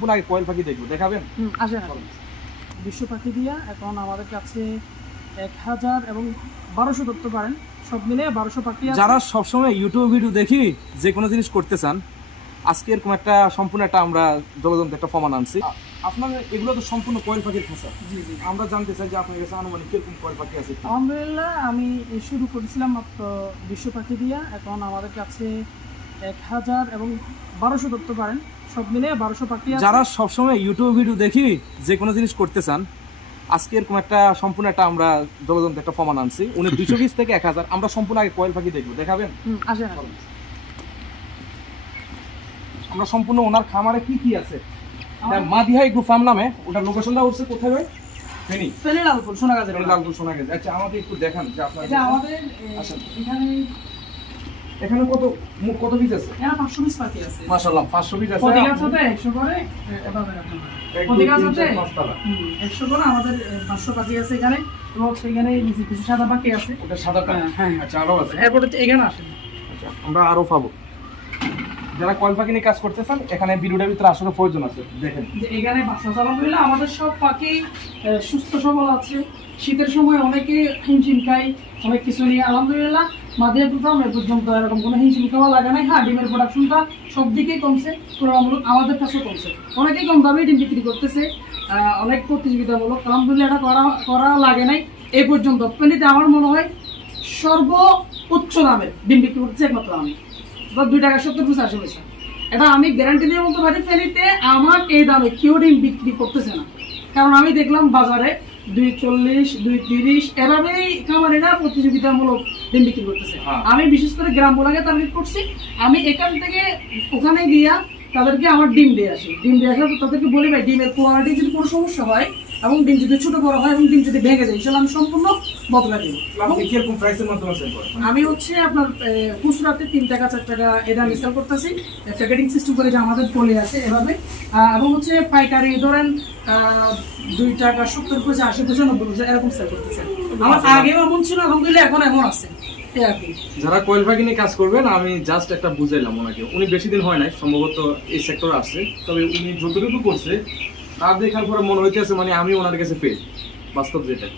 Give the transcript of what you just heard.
সম্পূর্ণ আগে কয়েল পাখি দেখব দেখাবেন? আসেন বিশ্ব পাখি দিয়া এখন আমাদের কাছে এক হাজার এবং বারোশো ধরতে পারেন। সব মিলে বারোশো পাখি। যারা সবসময় ইউটিউব ভিডিও দেখি যে কোনো জিনিস করতে চান আজকে এরকম একটা সম্পূর্ণ একটা আমরা জলযন্ত্র একটা প্রমাণ আনছি। আপনার এগুলো তো সম্পূর্ণ কয়েল পাখির খাঁচা জি জি। আমরা জানতে চাই যে আপনার কাছে আনুমানিক কীরকম কয়েল পাখি আছে আলহামদুলিল্লাহ আমি শুরু করেছিলাম মাত্র বিশ্ব পাখি দিয়া। এখন আমাদের কাছে এক হাজার এবং বারোশো ধরতে পারেন। সব মিলে বারোশো পাখি যারা সবসময় ইউটিউব ভিডিও দেখি যে কোনো জিনিস করতে চান আজকে এরকম একটা সম্পূর্ণ একটা আমরা জলযন্ত্র একটা প্রমাণ আনছি। উনি দুশো পিস থেকে এক হাজার। আমরা সম্পূর্ণ আগে কয়েল পাখি দেখব দেখাবেন? আসেন আমরা সম্পূর্ণ ওনার খামারে কি কি আছে? মাদিহা এগ্রো ফার্ম নামে ওটার লোকেশনটা হচ্ছে কোথায় ভাই? ফেনি। ফেনি লালপুর শোনা গেছে আচ্ছা আমাকে একটু দেখান যে আপনার এটা আমাদের এখানে এখানে কত কত পিস আছে? এখানে পাঁচশো পিস পাখি আছে। মাশাআল্লাহ 500 পিস আছে। প্রতি গাছতে একশো করে এভাবে রাখা প্রতি। হুম, একশো করে আমাদের এ, পাঁচশো পাখি আছে এখানে। এবং নিচে কিছু সাদা পাখি আছে। ওটা সাদাটা হ্যাঁ, হ্যাঁ। আচ্ছা আরও আছে। এরপরে এখানে আসেন আচ্ছা, আমরা আরও পাবো। যারা কয়েল পাখি নিয়ে কাজ করতে চান এখানে ভিডিওটার ভিতরে আসলে প্রয়োজন আছে। দেখেন। যে এখানে বাসা আলহামদুলিল্লাহ আমাদের সব পাখি সুস্থ সবল আছে। শীতের সময় অনেকে হিমশিম খায় অনেক কিছু নিয়ে। আলহামদুলিল্লাহ মাদিয়া প্রথম এ পর্যন্ত এরকম কোনো হিমশিম খাওয়া লাগে নাই। হ্যাঁ ডিমের প্রোডাকশনটা সব দিকেই কমছে, তুলনামূলক আমাদের কাছেও কমছে। অনেকেই কম দামে ডিম বিক্রি করতেছে অনেক প্রতিযোগিতামূলক আলহামদুলিল্লাহ এটা করা করা লাগে নাই। এই পর্যন্ত পেনিতে আমার মনে হয় সর্ব উচ্চ দামে ডিম বিক্রি করতেছে একমাত্র আমি। বা দুই টাকা সত্তর পয়সা আশি পয়সা। এটা আমি গ্যারান্টি দিয়ে বলতে পারি, ফেনীতে আমার এই দামে কেউ ডিম বিক্রি করতেছে না। কারণ আমি দেখলাম বাজারে দুই চল্লিশ দুই তিরিশ এভাবেই খামারিরা প্রতিযোগিতামূলক ডিম বিক্রি করতেছে। হ্যাঁ। আমি বিশেষ করে গ্রাম বোলাকে টার্গেট করছি। আমি এখান থেকে ওখানে গিয়া তাদেরকে আমার ডিম দিয়ে আসি। ডিম দিয়ে আসার তাদেরকে বলি ভাই ডিমের কোয়ালিটি যদি কোনো সমস্যা হয় এবং ডিম যদি ছোট বড় হয় এবং ডিম যদি ভেঙে যায় সেটা আমি সম্পূর্ণ বদলা দিব। আমি হচ্ছে আপনার খুচরাতে তিন টাকা চার টাকা এটা আমি সেল করতেছি। প্যাকেটিং সিস্টেম করে যে আমাদের পলি আছে এভাবে। এবং হচ্ছে পাইকারি ধরেন দুই টাকা সত্তর পয়সা আশি পয়সা নব্বই পয়সা এরকম সেল করতেছে। আমার আগেও এমন ছিল আলহামদুলিল্লাহ এখন এমন আছে। যারা কয়েল পাখি নিয়ে কাজ করবেন আমি জাস্ট একটা বুঝাইলাম ওনাকে। উনি বেশি দিন হয় নাই সম্ভবত এই সেক্টরে আসছে। তবে উনি যতটুকু করছে তার দেখার পরে মনে হইতেছে মানে আমি ওনার কাছে পেয়ে বাস্তব যেটা।